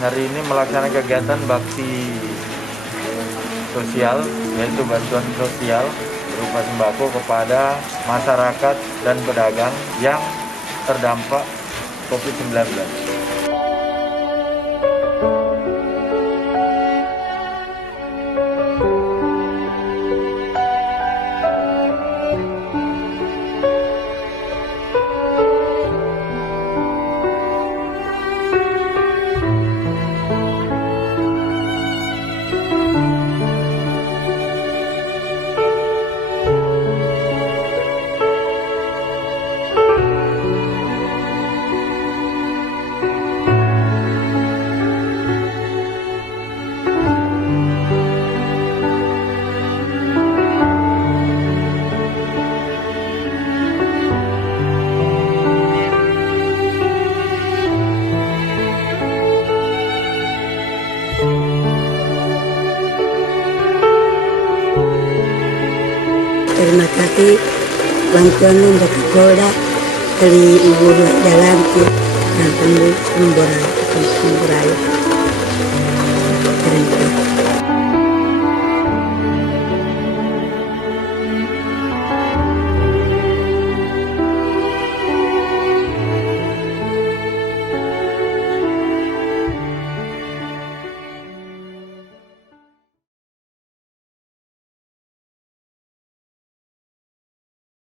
hari ini melaksanakan kegiatan bakti sosial, yaitu bantuan sosial berupa sembako kepada masyarakat dan pedagang yang terdampak COVID-19. Terima kasih bantuan untuk Kapolda dari ibu jalan ke pemburan